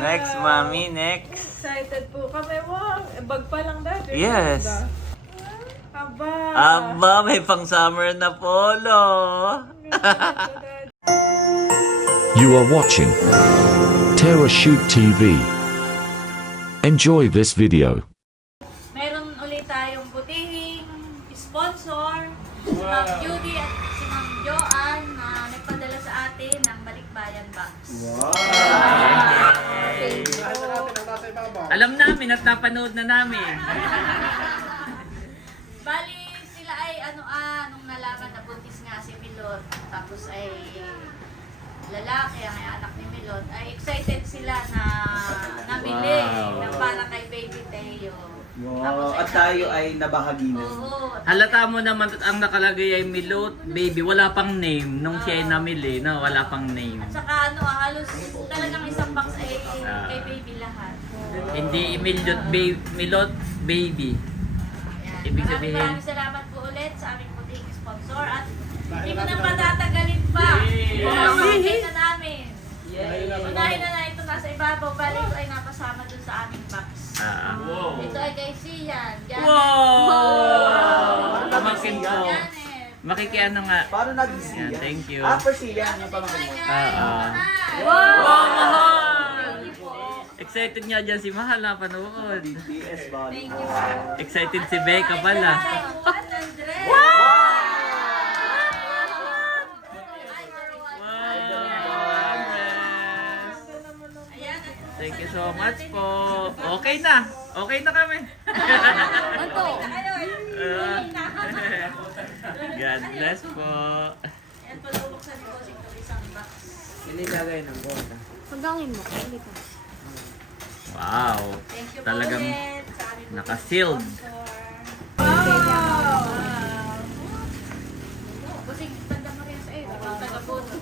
Next, Mami, next. Excited po kami. Wow, bag pa lang dati. Yes. Aba. Aba, may pang summer na polo. You are watching Terra Shoot TV. Enjoy this video. Meron ulit tayong butihing sponsor, si Ma'am Judy at si Ma'am Joanne na nagpadala sa atin ng Balikbayan Box. Alam namin at napanood na namin. Bali, sila ay nung nalaman na buntis nga si Milot, tapos ay lalaki ang anak ni Milot, ay excited sila na namili ng para kay Baby Teo. Wow, at tayo ay nabahagi na. Oo. Halata mo naman at ang nakalagay ay Milot, baby. Wala pang name nung siya ay namili, no? Wala pang name. At saka halos talagang isang box ay kay Baby lahat. Hindi Milot, baby. Ayan. Ibig sabihin- Maraming salamat po ulit sa aming puting sponsor at hindi ko na patatagalin pa. Unahin na namin. Unahin na ito nasa ibabaw. Bali ito ay napasama dun sa aming box. Ito ay kay Sian. Wow! Pamangkin ko. Janet. Makikiano nga. Paano Yan, nag-siya? thank you. Persilia, yung pamangkin mo. Wow, Mahal! Excited nga dyan si Mahal na panood. DS body. Thank you. Excited si Becca pala. 100. Ayan. Thank you so much po. Okay na. Okay na kami. God bless po. Ayan, palubuksan ni Bossing ng isang box. Pagangin mo, hindi ka. Wow. Thank you po Talagang ulit sa aming puting naka-sealed. sponsor. Bossing, tanda mo rin sa iyo. Taga-boto.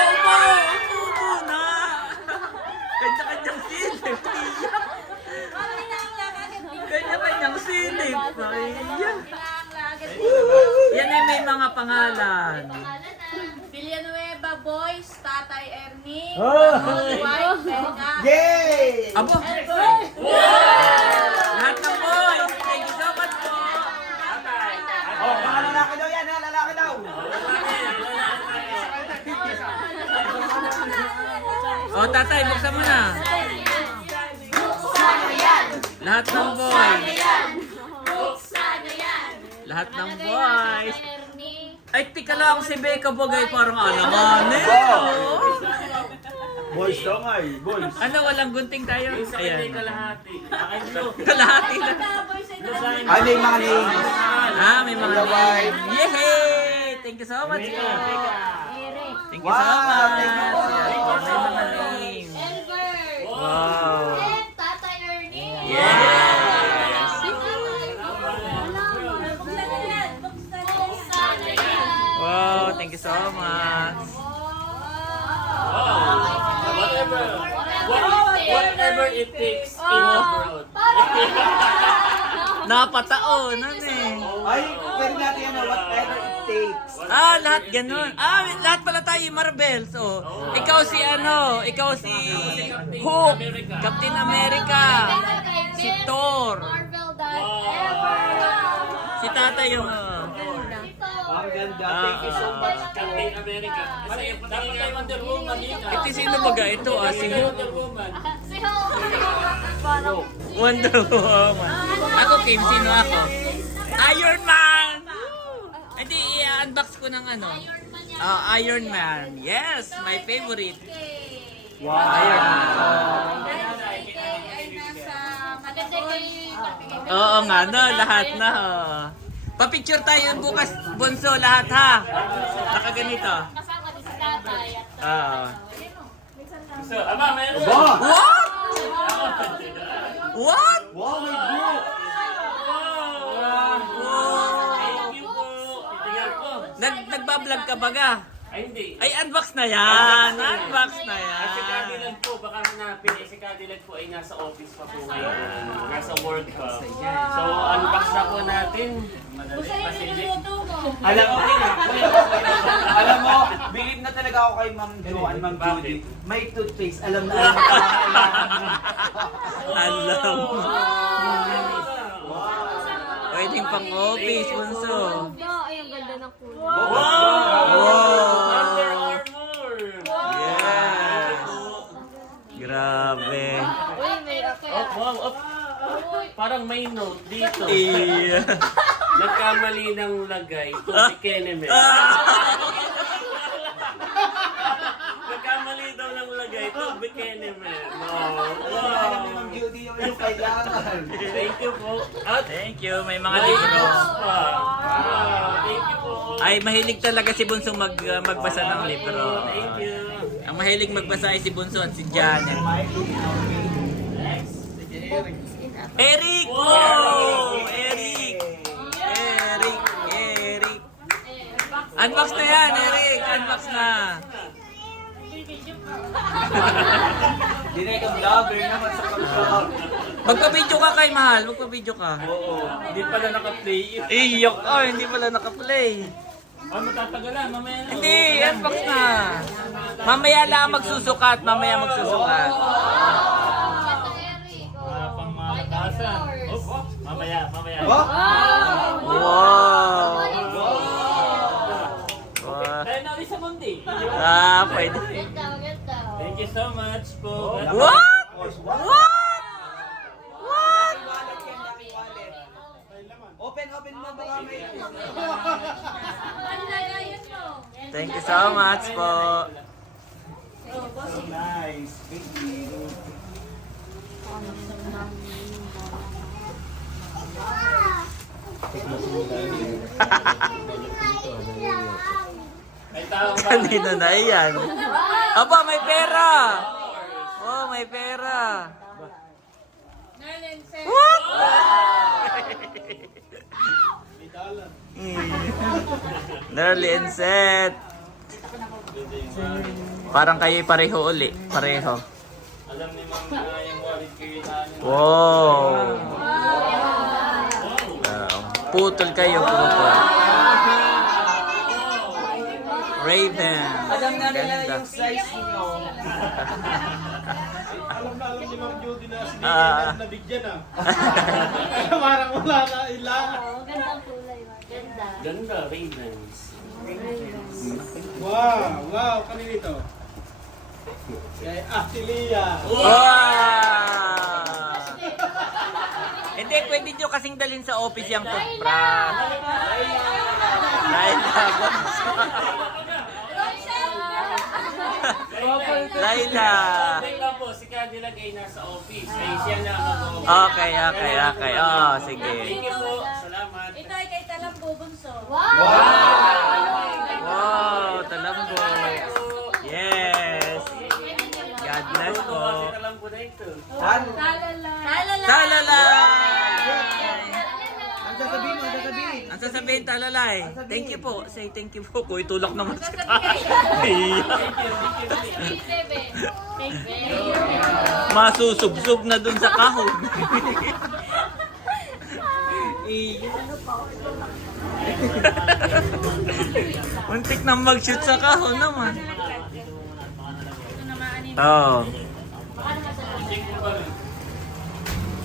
Upo na. Kanya-kanyang silip. Kanya-kanyang silip. Iya. Yan ay may mga pangalan. Villanueva Boys, Tatay Ernie, Oh! White, Becca, Yay! Abo. Lahat ng boys. Thank you so much po. Oh, mga lalaki daw yan ha, lalaki daw. O tatay, buksan mo na. Lahat ng boys. Lahat ng boys. Ay, tika lang si Becca Bagay parang alanganin. Boys daw nga eh, boys. Ano, walang gunting tayo? Ayan. Kalahati. Kalahati lang. Ay, may mga names. May mga name. Yehey! Thank you so much po. Thank you so Wow, much. thank you po. May mga name. Wow. Tatay Ernie. Yes. Wow, thank you so much. Whatever it takes in the world. Napataon, ano eh. Ay, pwede natin yan, whatever it takes. Lahat ganun. Lahat pala tayo Marvel. So, ikaw si ikaw si Hulk, Captain America, si Thor, si Tata yung Ang ganda, thank you so much. Captain America. Kasi dapat kay Wonder Woman yun. Ito sino baga? Ito si Hulk. Wonder Woman. Wonder Woman. Ako Kim, sino ako? Iron Man! Hindi, i-unbox ko ng Iron Man. Yes, my favorite. Wow. Iron Man. Oo nga, no, lahat na. Pa-picture tayo bukas, Bonso, lahat ha. Nakaganito. Kasama din si Tatay. So, ama, mayroon. Wow! What? What? Wow, may book! Thank you po. Titingnan ko. Nagbablog ka baga? Ay, hindi. Ay, unbox na yan. Unbox na At si yan. Cadillac po, baka hanapin. Si Cadillac po ay nasa office pa po ngayon. Nasa work pa. So, unbox na po natin. Madali. Pasensya. Alam mo, Bilib na talaga ako kay Ma'am Joanne, Ma'am Bakit? Judy. May toothpaste, alam na alam ko. Alam. Pwedeng pang office, bunso. Ay, ang ganda ng kulay. Wow! Under Armour! Yes! Grabe. Uy, may Oh, wow, oh. Parang may note dito. Iya. Nagkamali ng lagay. To be Kenemer. Nagkamali daw ng lagay. To be Kenemer. Alam ni Ma'am Judy yung kailangan. Thank you po. At Thank you, may mga libro. thank you po. Ay, mahilig talaga si Bunso magbasa ng libro. Thank you. Ang mahilig magbasa ay si Bunso at si Janet. Eric! Wow! Eric! Eric! Unbox na yan, Eric! Unbox na! Di na itong vlogger naman sa pag-vlog. Magpa-video ka kay Mahal, magpa-video ka. Oo. Hindi pala naka-play. Iyok! Oh, hindi pala naka-play. Oh, matatagalan. Mamaya na. Hindi, unbox na. Mamaya lang magsusukat, mamaya magsusukat. Pang malakasan. Oh, mamaya. Oh? Wow! Wow. Tayo na ulit sa mundi. Pwede. Thank you so much po. What? What? What? Open mo baka may... Thank you so much po. Nice. Thank you. May tao ba? Kanino na yan? Aba, may pera! Oh, may pera. What? Nerly and Seth. Parang kayo pareho uli. Pareho. Alam ni Ma'am na yung wallet kayo tayo. Wow. Putol kayo, putol. Raven. Alam na nila Ganda. yung size niyo. Alam ni Ma'am Judy na si Ah. Nina nabigyan ah. Parang wala na ilan. Ganda, Ravens. Wow, kanina ito. Kay Atilia. Wow! Hindi, pwede nyo kasing dalhin sa office yung toothbrush. Laila. Laila. Okay lang po, si Cadillac ay nasa office. Ay siya na mag-office. Okay. Oh, sige. Thank you po. Salamat. Ito ay kay Talambo Bunso. Wow, talambo. Yes. God bless po. Kasi alam ko na ito. Talalay! Ang sasabihin mo, ang sasabihin. Ang sasabihin, talalay. Thank you po. Say thank you po. Kuy, tulak naman siya. Masusubsub na dun sa kahon. Muntik na mag-shoot sa kahon naman. Oh.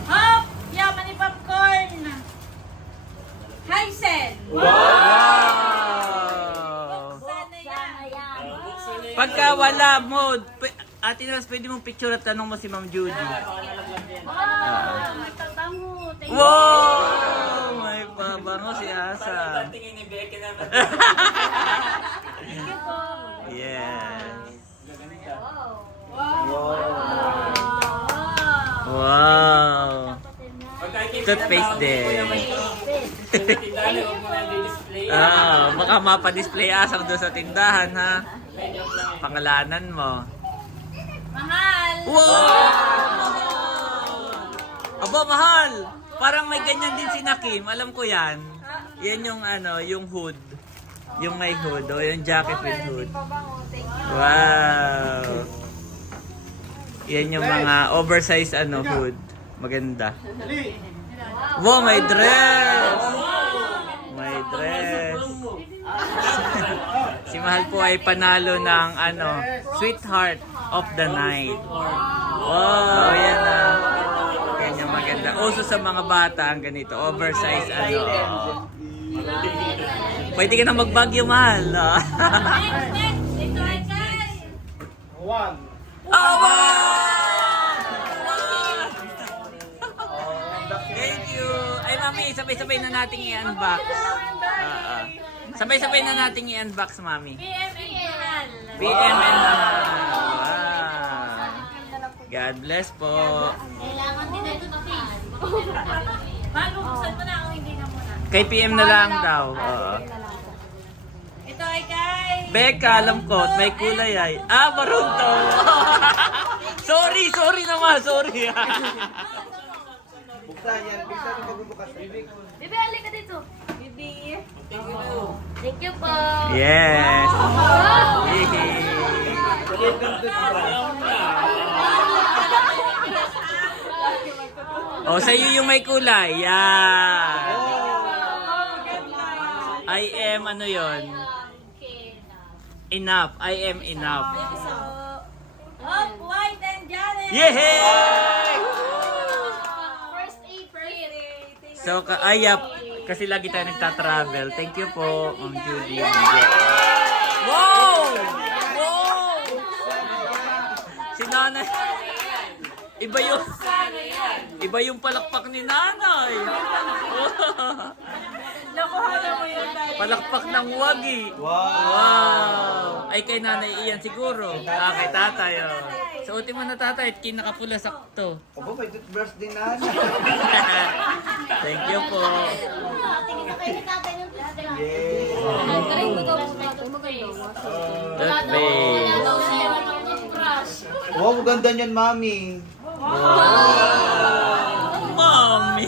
Hop! Yaman ni popcorn! Hysen! Wow! Sana yan! Pagka wala mo, Ate Ros, pwede mong picture at tanong mo si Ma'am Judy. Wow! Magtatango! Thank you! Wow! May babango si Asa. Tingin ni Becky naman. Thank you po! Yes. Wow! Wow! Toothpaste din. Tindahan, huwag mo na i-display. Baka mapadisplay asang doon sa tindahan, ha? Pangalanan mo. Mahal! Wow! Aba, mahal! Parang may ganyan din si Nakim. Alam ko yan. Yan yung yung hood. Yung may hood. O yung jacket with hood. Wow! Yan yung mga oversized hood. Maganda. Wow, may dress! May dress. Si Si Mahal po ay panalo ng Sweetheart of the Night. Wow, yan na. Ganyan maganda. Uso sa mga bata ang ganito, oversize Pwede ka na magbagyo, Mahal. Next. Ito ay kay... One. Thank you. Ay, Mami, sabay-sabay na nating i-unbox. Sabay-sabay na nating i-unbox, Mami. PM PM and wow. God bless po. Kailangan din ito to Bago, buksan mo na ako, hindi na muna. Kay PM na lang daw. Oo. Ito ay kay... Becca, alam ko, may kulay ay. Barunto. sorry naman, sorry. Buksan yan. Buksan yung magbubukas. Bibi, halika dito. Bibi. Thank you po. Yes. Oh, sa'yo yung may kulay. Yan. I am ano yon? Enough. I am enough. Hop, White and Janet. Yehey! First April. So, kasi lagi tayo nagta-travel. Thank you po, Ma'am Judy. Wow! Wow! Si Nanay. Iba yung palakpak ni Nanay. Nakuha na mo yun tayo. Palakpak ng wagi. Wow! Ay, kay Nanay Iyan siguro. Kay Tatay. Suotin mo na Tatay at kinakapula sakto. Opo, may toothbrush din na. Thank you po. Tingin na kayo ni tatay ng Yay! Galing mo daw may toothpaste. Wala daw siya ng toothbrush. Wow, maganda niyan, Mami. Mommy!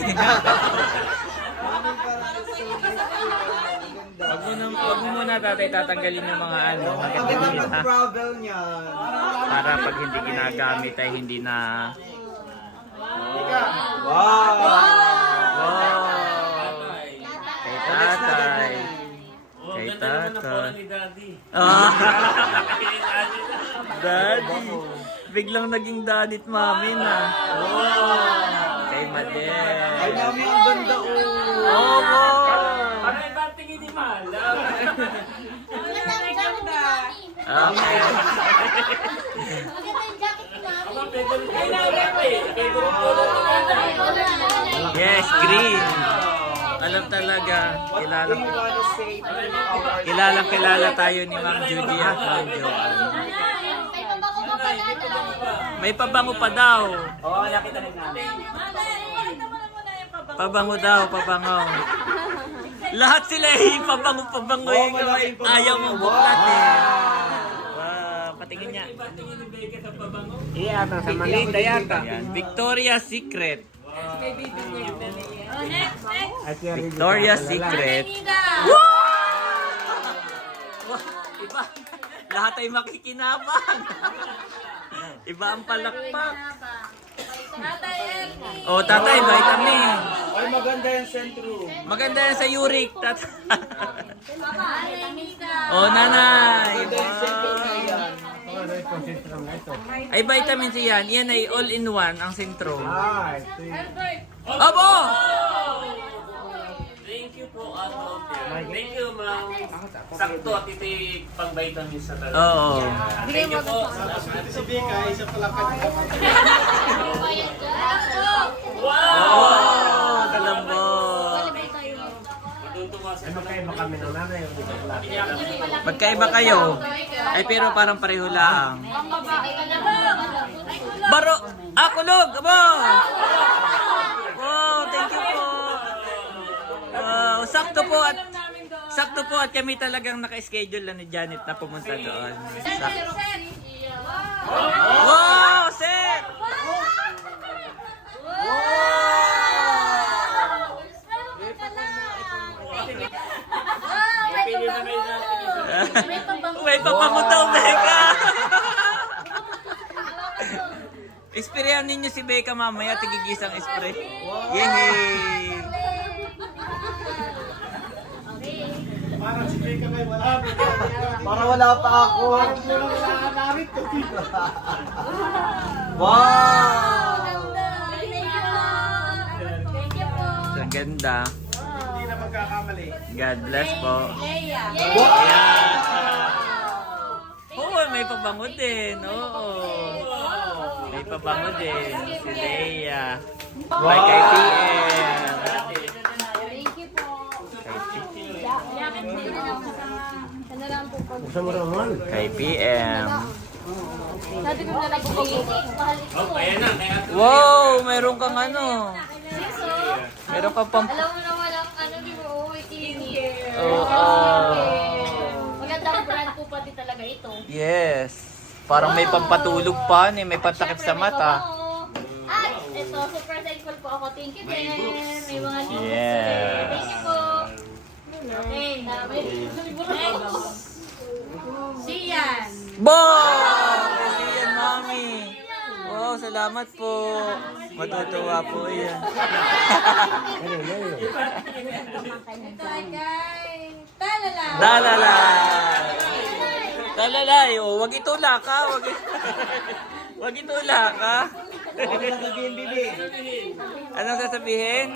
Maganda. Wag mo muna Tatay tatanggalin yung mga Maganda ha? mag-travel niya. Para pag hindi ginagamit ay hindi na... Wow! Wow! Kay Tatay. Oh, Kay ganda naman ang photo Tatay. ni Daddy. Daddy. Biglang naging daddy at mami na. Kay Madel. Ay, Mami, ang ganda Oh, Parang iba ang tingin ni Mahal. Maganda ang jacket ni Mami. Okay. Maganda ang jacket ni Mami. Aba, pwede rin kayo na eh. Pwede rin photo ni Nanay. Yes, green. Alam talaga, kilala tayo ni Ma'am Judy at Ma'am Joanne. May pabango pa na daw. May pabango pa daw. Oo, nakita rin namin. Pakita mo na muna yung pabango. Pabango daw, pabango. Lahat sila pabango yung ayaw mong buklatin. Patingin niya. Tingin ni Becca sa pabango. Yan, Victoria's Secret. Oh, next. Victoria's Secret. Nida. Iba. Lahat ay makikinabang. Iba ang palakpak. Tatay Ernie. Oh, Tatay, vitamin. Ay, maganda yung sentro. Maganda yan sa uric. Nanay Nida. Oh, Nanay. Maganda yung sentro na yan. Ay, vitamin C yan. Yan ay all-in-one ang sentro. Albert. Abo! Thank you po, Ato. Thank you, ma'am. Sakto at ito yung pang-vitamins sa talaga. Oo. Thank you po. Si Bika, isa pala ka. Wow! Oh, kalambot. Matutuwa sa Magkaiba kayo. Ay, pero parang pareho lang. Baro! Kulog! Abo! Wow, thank you po. Wow, sakto po at kami talagang naka-schedule na ni Janet na pumunta doon. Wow, set! May pabango daw, Becca! Isprayan ninyo si Becca mamaya, tigigisang spray. Yehey! Parang si Beka kayo wala. Para wala pa ako. Parang kulang wala ka namin. Wow! Thank you po. Ang ganda. Hindi na magkakamali. God bless po. Leia. Oo, may pabango din. Oo. May pabango din. Si Leia. May kay PM. Thank you po. Jacket din na lang sana lang po pag Kay PM. sabi ko na lang po pag Oh, ayan na. Kaya Wow, meron kang ano. Meron kang pang... alam mo na walang ano di mo tini. Oo. Magandang brand po pati talaga ito. Yes. Parang may pampatulog pa, may patakip sa mata. At ito, super thankful po ako. Thank you din. May mga news. Yes. Thank you po. Okay, next. Sian. Wow! Kasi yan, mami. Wow, salamat po. Matutuwa po yan. Ito ay kay Talala. Dalalay! Dalalay, oh, wag itulak ha. Wag itulak ha. Sabihin, Bibi. Anong sasabihin?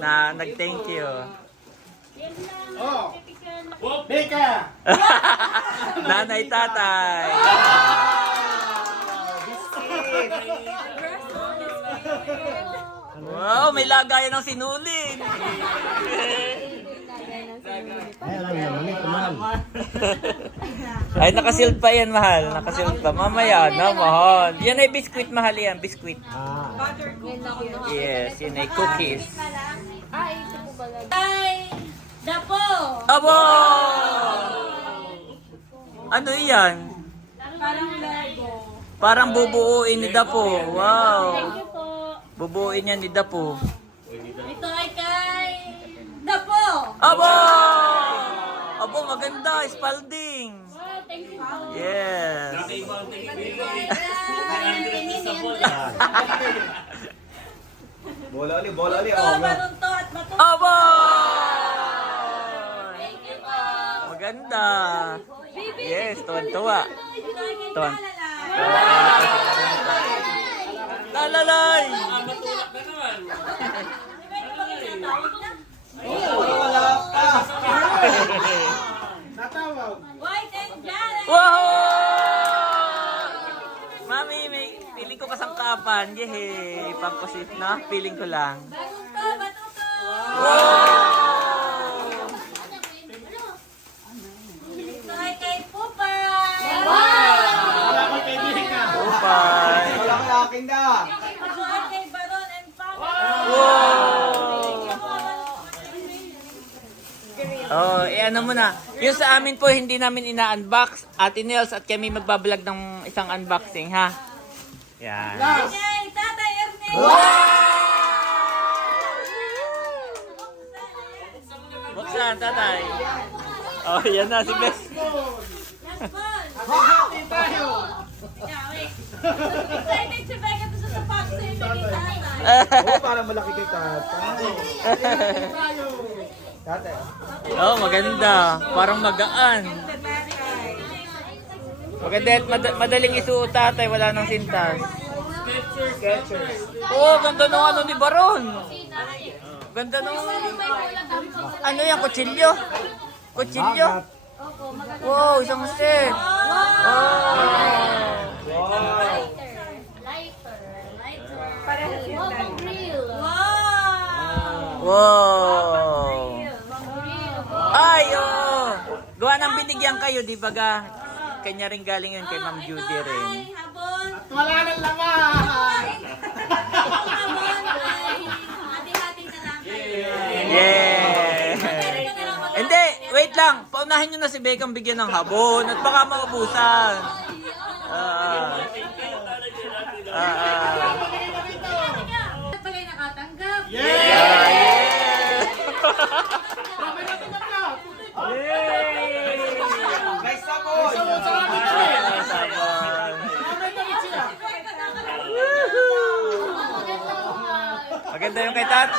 Na nag-thank you. Oh! Beka! Nanay, tatay. Wow, may lagayan ng sinulin. Ay, nakasilt pa yan, mahal. Nakasilt pa. Mamaya na, mahal. Yan ay biskuit, mahal yan. Biskuit. Yes, yan ay cookies. Ay, ito po pala. Ay, Dapo. Abo! Ano yan? Parang Lego. Parang bubuuin ni Dapo. Wow. Thank you po. Bubuuin yan ni Dapo. Ito ay kay Dapo. Abo! Abo, maganda. Spalding. Wow, thank you po. Yes. ibang tingin. Bola ulit, Ito, oh. barunto at bato. Abo! Thank you po. Maganda. Yes, tuwan-tuwa. Ito ay kay Tuwan. Talala. Lalalay! Matulak na naman. Wala pa. Natawag. White and Jared. Wow! Mami, may feeling ko kasangkapan. Yehe, pangkusit na. Feeling ko lang. Barunto, batuto. Wow! Ito ay kay Pupay. Wala ko kay Beka. Upay. Wala ka akin na. Ito ay kay Baron and Papa. Wow! Oh, ano mo na. Yung sa amin po, hindi namin ina-unbox. Ate Nels at kami magbablog ng isang unboxing, ha? Yan. Yay, Tatay Ernest. Buksan, tatay. Oh, yan na si Bes. Last ball. Hati tayo. Yeah, wait. Excited si Becca to sa box sa iyo ni Tatay. Oh, parang malaki kay tatay. Tayo. Tatay. Oh, maganda. Parang magaan. Maganda at madaling isuot, tatay. Wala nang sintas. Skechers. Oh, ganda nung ano ni Baron. Ganda nung... Ano yan, kutsilyo? Kutsilyo? Wow, isang set. Wow. Lighter. Wow, grill. Wow. Wow. Grill. Ay, oh. Gawa ng binigyan kayo, di ba ga? Kanya rin galing yun kay Ma'am Judy rin. Ay, habon. Wala nang laman. Habon ay hati-hati na lang kayo. Yeah. Hindi, wait lang. Paunahin nyo na si Beckham bigyan ng habon at baka maubusan. At pagay nakatanggap. May sabon. Maganda yung kay Tat.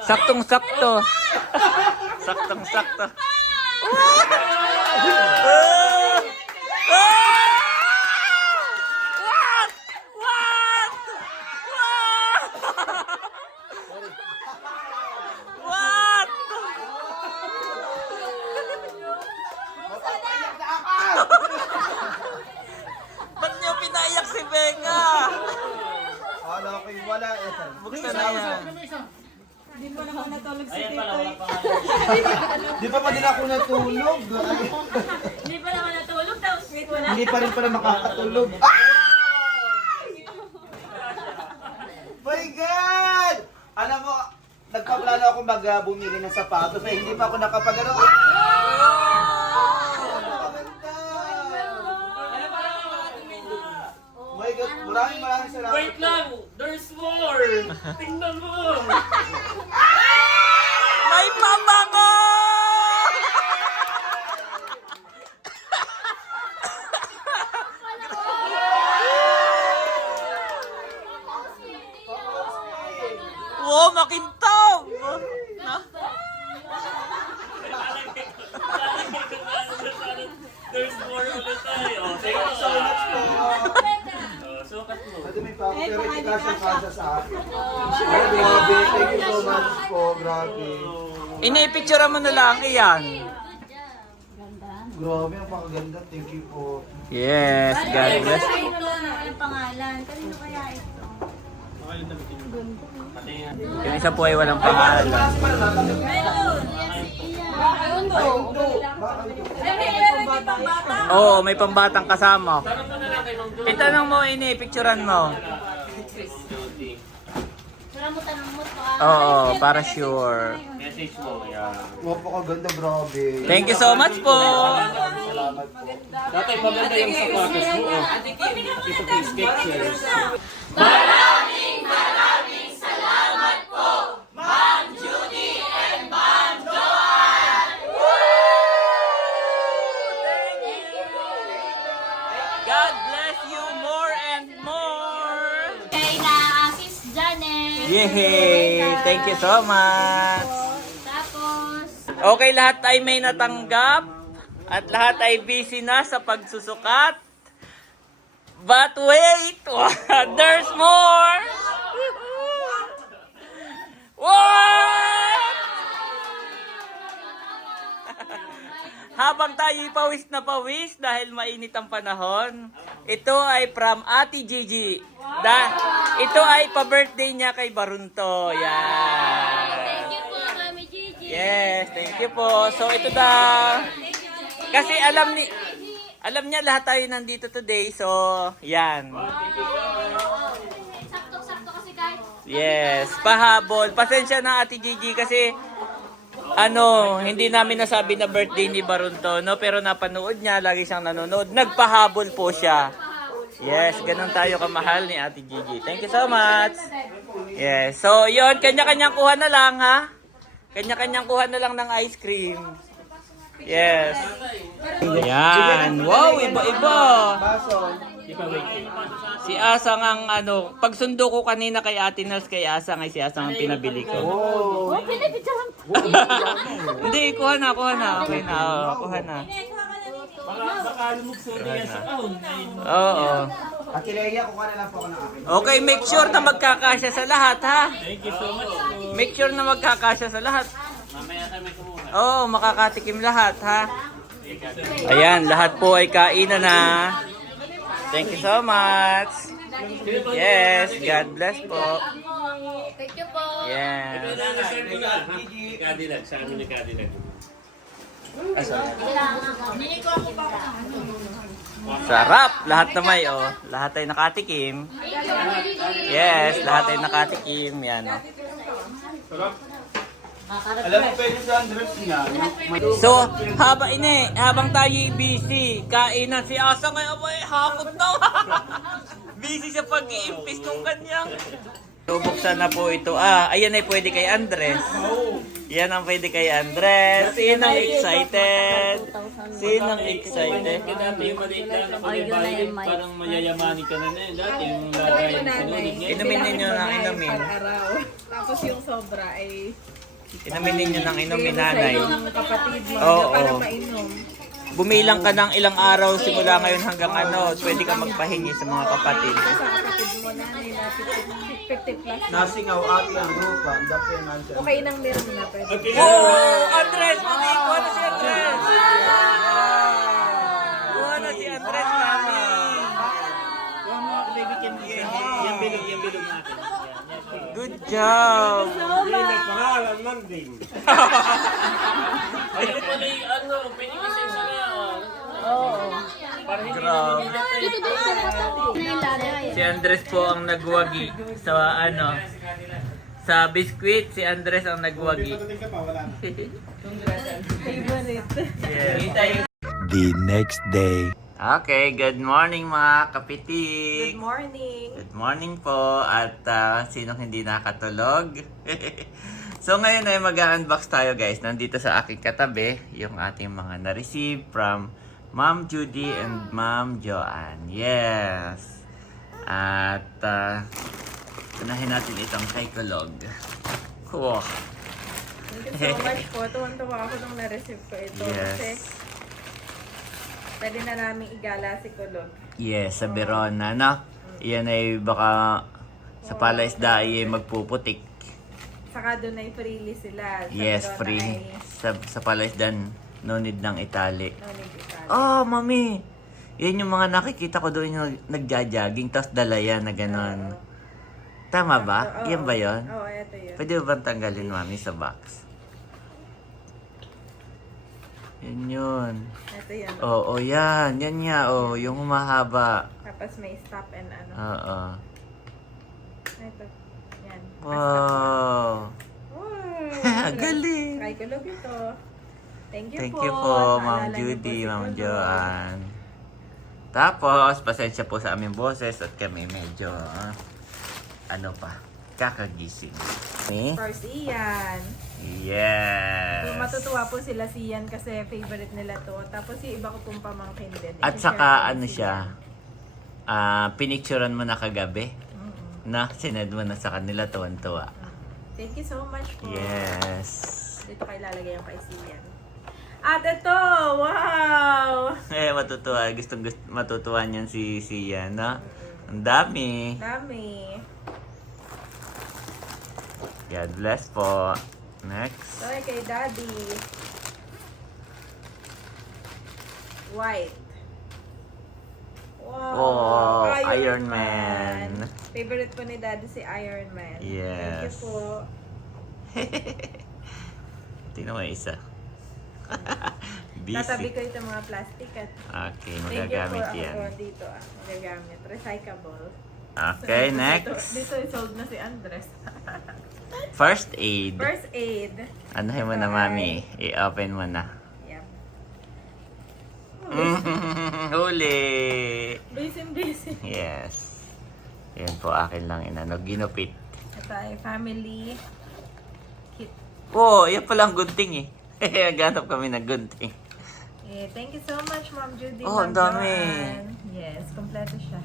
Saktong-sakto. Saktong-sakto. What? What? What? Ba't niyo pinaiyak si Benga? Wala ko yung wala. Buksan na yan. Hindi pa naman natulog si Ayan pala, Titoy. wala pa. Di pa pa din ako natulog. Hindi pa naman natulog daw. Sweet wala. Hindi pa rin pala makakatulog. My God! Alam mo, nagpaplano ako bumili ng sapatos eh hindi pa ako nakapagano. My God, maraming salamat. Wait lang! There's more! Tingnan mo! May pabango! Wow, makintab! There's more ulit tayo. Thank you so much po. Sukat mo. Pwede may pa pero hindi kasya sa akin. Ay, grabe. Thank you so much po. Grabe. Ini-picture mo na lang iyan. Grabe, ang pakaganda. Thank you po. Yes, God bless. Kanino ang pangalan? Kanino kaya ito? Yung isa po ay walang pangalan. Meron! Ayun do. Ay, meron din pang bata. Oo, may pambatang kasama. Tanong mo na lang kay Ma'am Judy. Itanong mo, ini-picturean mo. Judy. Tanong mo to. Oo, para sure. Message mo. Yeah. Wow, pakaganda. Grabe. Thank you so much po. Salamat po. Dati maganda yung sapatos mo. Ito po yung sketchers. God bless you more and more. Kay na Sis Janet. Yay! Thank you so much. Tapos, Okay, lahat ay may natanggap at lahat ay busy na sa pagsusukat. But wait! There's more! What? Habang tayo'y pawis na pawis dahil mainit ang panahon, ito ay from Ate Gigi. Ito ay pa-birthday niya kay Barunto. Yan. thank you po, Mami Gigi. Yes, thank you po. So ito daw. Kasi alam niya lahat tayo nandito today. So, yan. Sakto-sakto kasi kahit Yes, pahabol. Pasensya na Ate Gigi kasi hindi namin nasabi na birthday ni Barunto, no? Pero napanood niya, lagi siyang nanonood. Nagpahabol po siya. Yes, ganun tayo kamahal ni Ate Gigi. Thank you so much. Yes, so yun, kanya-kanyang kuha na lang, ha? Kanya-kanyang kuha na lang ng ice cream. Yes. Yan. Wow, iba-iba. Baso. Si Asang ang pagsundo ko kanina kay Ate Nels, kay Asang ay si Asang ang pinabili ko. Oh. Hindi, kuha na. Okay na, kuha na. Baka lumugsundi yan sa kahon. Oo. At Leia, kuha na lang po ako ng akin. Okay, make sure na magkakasya sa lahat, ha? Thank you so much. Make sure na magkakasya sa lahat. Mamaya tayo may kumuha. Oo, makakatikim lahat, ha? Ayan, lahat po ay kainan na. Thank you so much. Yes, God bless po. thank you po. Yes. Cadillac, sa amin ni Cadillac. Sarap. Lahat na may, lahat ay nakatikim. Yes, lahat ay nakatikim. Yan, Alam mo, pwede sa Andres niya. So, habang tayo busy, kainan si Asa ngayon, hakot na. Busy sa pag-iimpis ng kanyang Bubuksan na po ito. Ayan ay pwede kay Andres. Yan ang pwede kay Andres. Sinong excited? Sinong excited? Dati yung maliit na violet, parang mayayamanin ka na na. Dati yung lagayan sinulit niya. Inumin ninyo ng inumin. Araw. Tapos yung sobra ay Inumin ninyo ng inumin, nanay. yung kapatid mo Oo. para mainom. Bumilang ka ng ilang araw simula ngayon hanggang pwede ka magpahingi sa mga kapatid. Sa kapatid mo nanay na 50 plus. Nasingaw ate ang rupa. Dapat yan nandiyan. Okay nang meron na pwede. Oh! Andres! Mami! Kuha na si Andres! Kuha na si Andres, mami! Yung bilog natin. Good job! Ayun pala yung pwede kasi isa na. Para hindi Grabe. Si Andres po ang nagwagi sa sa biskwit. Si Andres ang nagwagi. Pagdating ka pa, wala na. Favorite. Yes. The next day. Okay, good morning mga kapitik. Good morning. Good morning po at sinong hindi nakatulog. So ngayon ay mag-unbox tayo guys. Nandito sa aking katabi yung ating mga na-receive from Ma'am Judy and Ma'am Joanne. Yes. At unahin natin itong Cyclog. Cool. Thank you so much po. Tuwan-tuwa ako nung na-receive ko ito. Kasi Yes. pwede na namin igala si Kulog. Yes, sa Verona, no? Iyan ay baka sa palaisda ay magpuputik. Saka doon ay freely sila. Sa Yes, Verona free. ay Sa palaisdan, no need ng itali. no need igala. Oh, mami! Yan yung mga nakikita ko doon yung nagja-jogging, tapos dala yan na gano'n. Tama ba? Yan ba yun? Oo, ito yun. Pwede ba bang tanggalin, mami, sa box? Yan yun. Ito yun. Oo, yan. Yan nga, oh. Yung humahaba. Tapos may stop and ano. Oo. Ito. Yan. Wow! Wow! Galing! Try Kulog ito. Thank you Thank po. you po, Ma'am Naalala niyo po Judy, si Ma'am Kulog. Joanne. Tapos, pasensya po sa aming boses at kami medyo, kakagising. First Ian. Yes! So, matutuwa po sila si Ian kasi favorite nila to. Tapos yung iba ko pong pamangkin din. At I-share saka, ko ano si siya, Ian. pinicturean mo na kagabi. Mm-mm. Na, sined mo na sa kanila, tuwan-tuwa. Thank you so much po. Yes! Dito kayo lalagay yung kay si Ian. At ito! Wow! Matutuwa. Matutuwa niyan si Ian, no? Ang dami. Dami. God bless po. Next. So, kay Daddy. White. Wow! Oh, Iron Man. Favorite po ni Daddy si Iron Man. Thank you Yes. po. Tingnan mo yung isa. Tatabi Busy. ko itong mga plastic at Okay, thank you magagamit po yan. ako dito. Magagamit. Recyclable. Okay, So, next. Dito sold na si Andres. First aid. First aid. Anuhin mo na, mami. I-open mo na. Yep. Huli! Busy. Yes. Yan po, akin lang ginupit. Ito ay family kit. Oh, yan pala ang gunting eh. Naghanap kami ng gunting. Thank you so much, Ma'am Judy. Oh, ang Ma'am dami. Joanne. Yes, kompleto siya.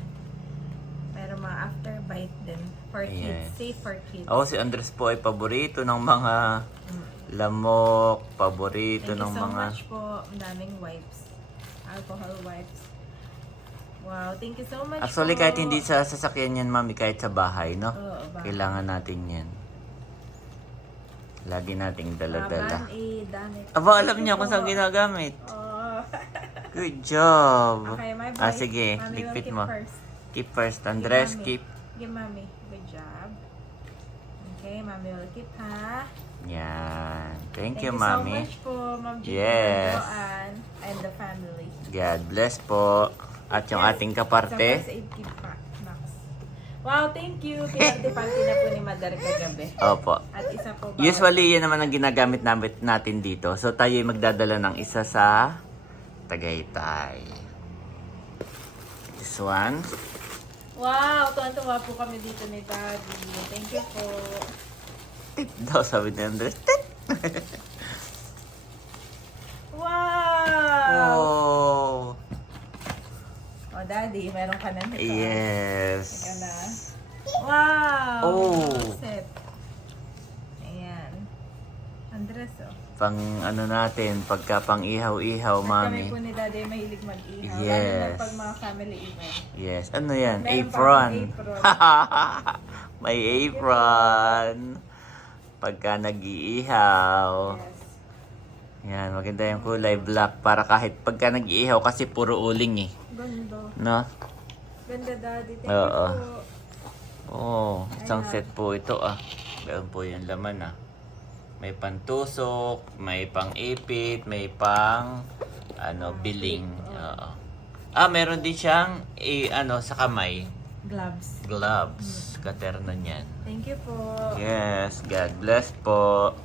Meron mga afterbite din. For kids. Yes. Safe for kids. Ako si Andres po ay paborito ng mga lamok, paborito Thank you ng so mga... much po. Ang daming wipes. Alcohol wipes. Wow, thank you so much Actually, po. kahit hindi sa sasakyan yan, mami, kahit sa bahay, no? Oo, bahay. Kailangan natin yan. Lagi nating dala-dala. Band-aid, damit. Aba, alam niya kung saan ginagamit. Oh. Good job. Okay, my boy. Sige, Mommy will ligpit keep mo. first. Keep first, Andres, Mommy. keep. Give mommy. Good job. Okay, mommy will keep ha. Yan. Thank Thank you, you mami. so much po, Ma'am Judy, Yes. Joanne, and the family. God bless po. At yung ating kaparte. Sa first aid kit pa, Max. Wow, thank you. Pinagtipanti na po ni Mother kagabi. Opo. At isa po ba? Usually, yan naman ang ginagamit natin dito. So, tayo ay magdadala ng isa sa Tagaytay. This one. Wow, tuwan-tuwa po kami dito ni Daddy. Thank you po. Tip daw, sabi ni Andres. Tip! Wow! Oh! Oh, Daddy, meron ka na nito. Yes! Teka na. Wow! Oh. Set. Ayan. Andres, oh. Pang ano natin, pagka pang ihaw-ihaw, Kami mami. po ni Daddy mahilig mag-ihaw. Yes. Lalo na pag mga family event. Yes. Ano yan? Meron Apron. pa akong May apron. Pagka nag-iihaw. Yes. Yan, maganda yung kulay black para kahit pagka nag-iihaw kasi puro uling eh. Ganda. No? Ganda, Daddy. Thank Oo. you po. Oh, isang set po ito ah. Meron po yung laman ah. May pantusok, may pang-ipit, may pang biling. Oo. Ah, meron din siyang sa kamay. Gloves. Gloves. Katerno niyan. Thank you po. Yes, God bless po.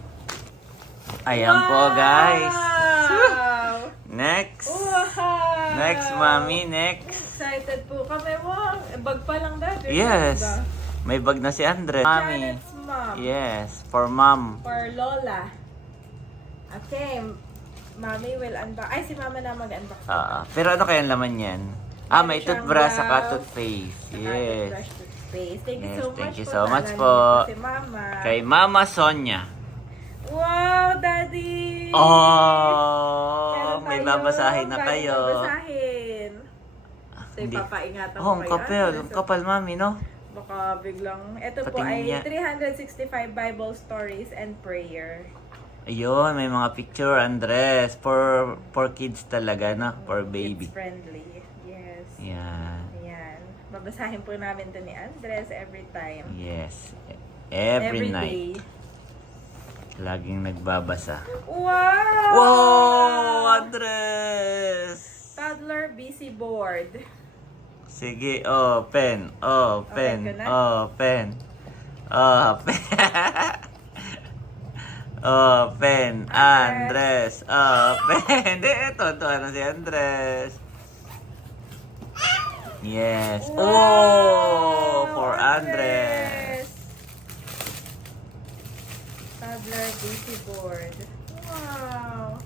Ayan po, guys. Wow! Next. Wow! Next, mami. Next. Excited po kami. Wow! Bag pa lang, Daddy. Yes. Ganda. May bag na si Andre. Mami. Janet's mom. Yes, for mom. For Lola. Okay. Mommy will unbox. Ay, si Mama na mag-unbox. Pero ano kaya ang laman yan? May Meron siyang toothbrush saka glove, toothpaste. Saka Yes. toothbrush, toothpaste. Thank you Yes, so thank much you po. so much Naalala po. niyo Si Mama. Kay Mama Sonia. Wow, Daddy! Oh, Meron may tayo. babasahin na Bagong kayo. babasahin. So, Hindi. ipapaingatan Oh, ang kayo. kapal. Ano, Ang so, kapal, mami, no? Baka biglang, ito po Patingin ay niya. 365 Bible stories and prayer. Ayun, may mga picture, Andres. For kids talaga, na? For baby. Kids friendly. Yes. Yan. Ayan. Babasahin po namin to ni Andres every time. Yes. Every day. night. Laging nagbabasa. Wow! Wow, Andres! Toddler busy board. Sige, open, open, Okay ka na? open, open. Open, Andres, open. Ito, ano si Andres. Yes. Oh, for Andres. Toddler busy board. Wow.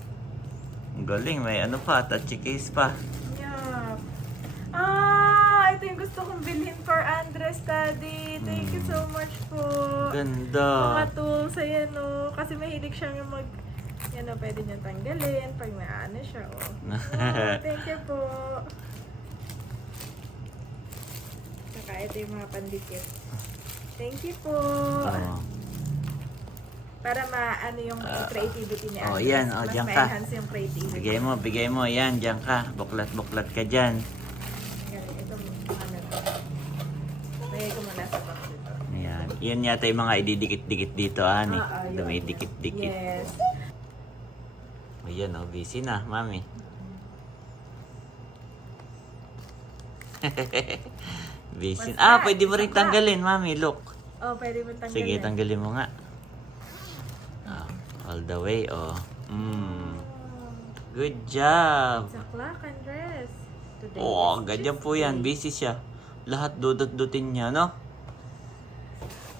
Ang galing, may ano pa, touchy case pa. Yup. Ito yung gusto kong bilhin for Andres, Daddy. Thank you so much po. Ganda. Mga tools, ayan o. Kasi mahilig siyang yung pwede niyang tanggalin pag naano siya, oh. Thank you po. Saka ito yung mga pandikit. Thank you po. Oh. Para maano yung creativity ni Andres. yan. Mas Diyan ka. ma-enhance yung creativity. Bigay mo. Yan, diyan ka. Buklat ka dyan. Ito, ano to. Lagay ko muna sa box ito. Ayan. Yan yata yung mga ididikit-dikit dito, ani. Yun. Dumidikit-dikit. Yes. Ayan, busy na, mami. Busy. Pwede mo rin tanggalin, mami. Look. Oh, pwede mo tanggalin. Sige, tanggalin mo nga. All the way, oh. Good job. Sa clock and dress. Today Oh, is ganyan po yan. Busy siya. Lahat dudot-dutin niya, no?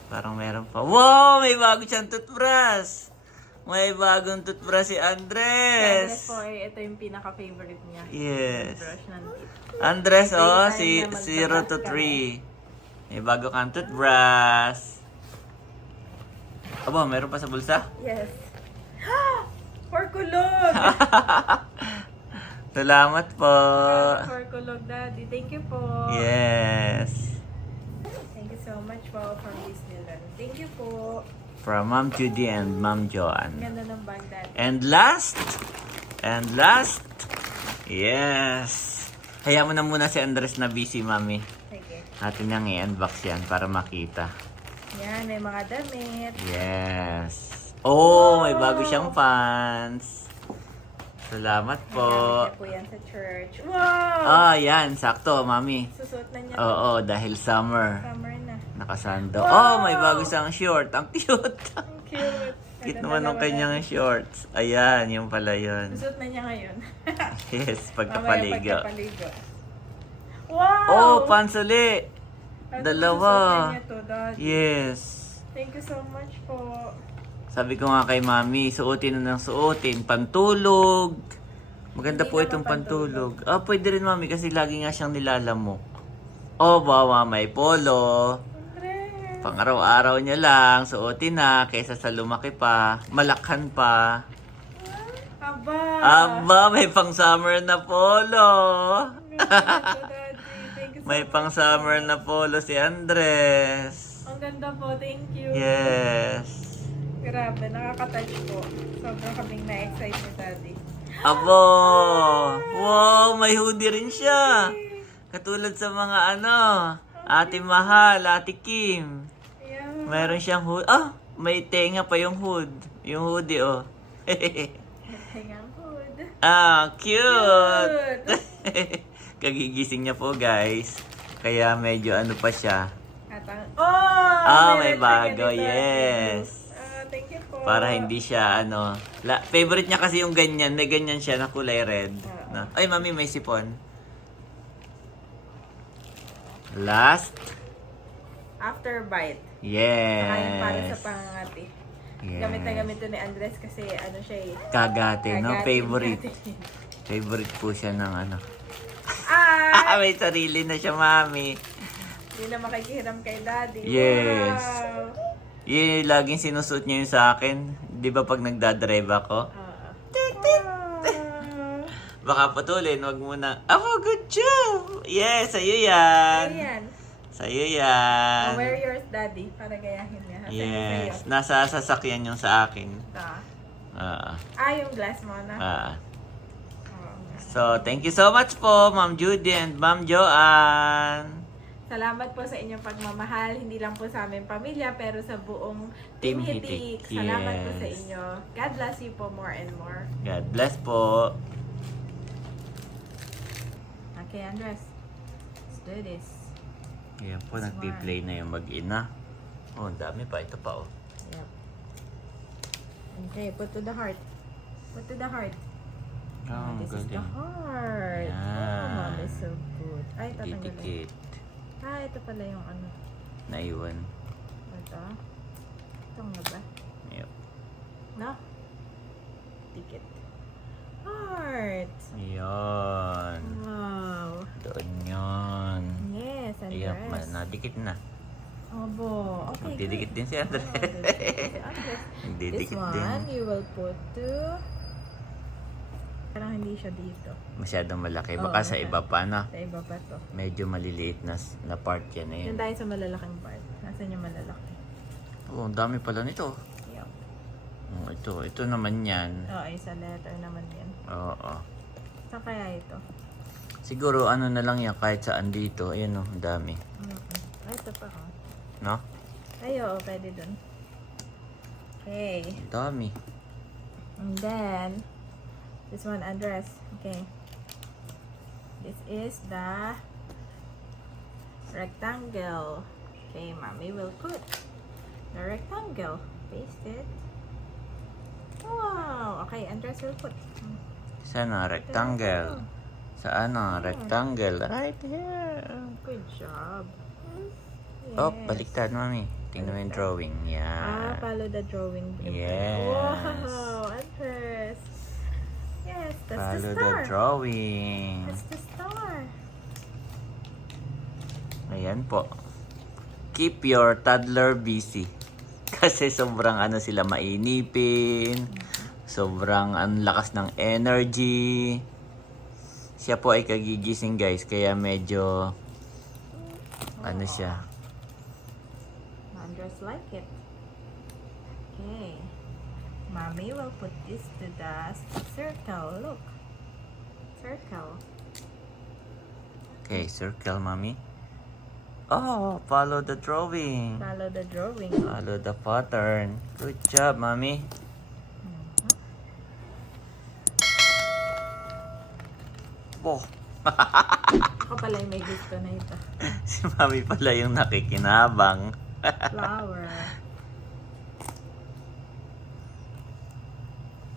Parang meron pa. Wow! May bago siyang toothbrush! May bagong toothbrush si Andres Andres! po, ito yung pinaka-favorite niya. Yes. Brush ng teeth. Andres, oh, Daytime si na 0 to magbabas ka 3. May bago kang toothbrush. Aba, meron pa sa bulsa? Yes. For kulog! Salamat po. For kulog, Daddy. Thank you po. Yes. Thank you so much po from Disneyland. Thank you po. From Ma'am Judy and Ma'am Ang Joanne. ganda ng bag, Daddy. And last, yes. Hayaan mo na muna si Andres na busy, mami. Sige. Atin nang i-unbox yan para makita. Yan, may mga damit. Yes. Oh, may bago siyang pants. Salamat po. Gamit niya po yan sa church. Wow! Yan. Sakto, mami. Susuot na niya. Oo, dahil summer. Summer na. Nakasando. Wow! Oh, may bago siyang short. Ang cute. Ang cute. Cute naman ng kanyang shorts. Ayan, yung pala yun. Susuot na niya ngayon. Yes, Mamaya pagkapaligo. pagkapaligo. Wow! Oh, pants uli. At Dalawa. susuotin niya to, Daddy. Yes. Thank you so much po. Sabi ko nga kay Mami, suotin na ng suotin. Pantulog. Maganda Hindi po naman itong pantulog. Ah, pwede rin Mami kasi lagi nga siyang nilalamok. Oh, bawa may polo. Siyempre. Pang araw-araw niya lang, suotin na kaysa sa lumaki pa. Malakhan pa. Aba. Aba, may pang summer na polo. Ganda, Daddy. Thank you so May much. pang summer na polo si Andres. Ang ganda po. Thank you. Yes. Grabe, nakaka-touch po. Sobrang kaming na-excite ni Daddy. Abo! Wow, may hoodie rin siya. Katulad sa mga Ate Mahal, Ate Kim. Yeah. Mayroon siyang hood. Ah, may tenga pa yung hood. Yung hoodie, oh. Hangang food. Ah, cute! Kagigising niya po, guys. Kaya medyo pa siya. At ang... May meron siya bago, ganito. yes. Thank you po. Para hindi siya, favorite niya kasi yung ganyan. May ganyan siya na kulay red. Na. Ay, Mami, may sipon. Last. After bite. Yes. Saka yung para sa pangangati. Yes. Gamit na gamit to ni Andres kasi siya eh. Kagate, no? Kagati Favorite. natin. Favorite po siya ng Ah! may sarili na siya, Mami. Hindi na makikihiram kay Daddy. Yes. Wow! Yung laging sinusuot niya yun sa akin. Di ba pag nagdadrive ako? Wow! Baka putulin, wag muna. Good job! Yes, sa'yo yan. Ayan. Sa'yo yan. Wear yours, Daddy. Para gayahin niya. Sa'yo, Yes. sa'yo. Nasa sasakyan yung sa akin. Ah. Ah. Yung glass mo na. Ah. Oo nga. So, thank you so much po, Ma'am Judy and Ma'am Joanne. Salamat po sa inyong pagmamahal. Hindi lang po sa aming pamilya, pero sa buong Team Team Hitik. Hitik. Salamat po sa Yes. inyo. God bless you po more and more. God bless po. Okay, Andres. Let's do this. Ayan po, nagpi-play na yung mag-ina. Oh, ang dami pa. Ito pa, oh. Yep. Okay, put to the heart. Put to the heart. Oh, This is the galing. heart. Yan. Oh, mom is so good. Ay, tatanggalin. Didikit. Ito pala yung Naiwan. Ito. Ito nga ba? Yep. No? Dikit. Heart. Ayan. Wow. Doon yun. Yes, Ayan, Andres. nadikit na. Obo. Okay, Magdidikit good. din si Andres. Oh, didikit si Andres. This Magdidikit one, din. you will put to... Parang hindi siya dito. Masyadong malaki. Oo, Baka sa masyado. iba pa na. Sa iba pa to. Medyo maliliit na part yan. Yan Ayan. tayo sa malalaking part. Nasaan yung malalaki? Oh, ang dami pala nito. Yup. Oh, ito naman yan. Oo, isa letter naman yan. Oo. Saan kaya ito? Siguro ano na lang yan kahit saan dito. Ayan oh, ang dami. Ay, ito pa oh. No? Ay, oo, pwede dun. Okay. Ang dami. And then, this one, Andres. Okay. This is the rectangle. Okay, Mommy will put the rectangle. Paste it. Wow! Okay, Andres will put. Sana rectangle. Saan ang rectangle? Right here. Good job. Oh, Yes. baliktad, Mami. Tingnan mo yung drawing. Yan. Follow the drawing. Yes. Wow, Andres. Yes, that's Follow the the star. drawing. That's the star. Ayan po. Keep your toddler busy. Kasi sobrang sila mainipin. Sobrang ang lakas ng energy. Siya po ay kagigising guys. Kaya medyo siya. Andres like it. Okay. Mommy will put this to the circle. Look. Circle. Okay, circle, Mami. Oh, follow the drawing. Follow the drawing. Follow the pattern. Good job, Mami. Oh, Ako pala yung may gusto na ito. si Mami pala yung nakikinabang. Flower.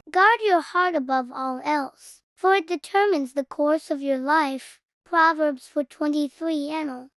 Guard your heart above all else, for it determines the course of your life. Proverbs 4:23.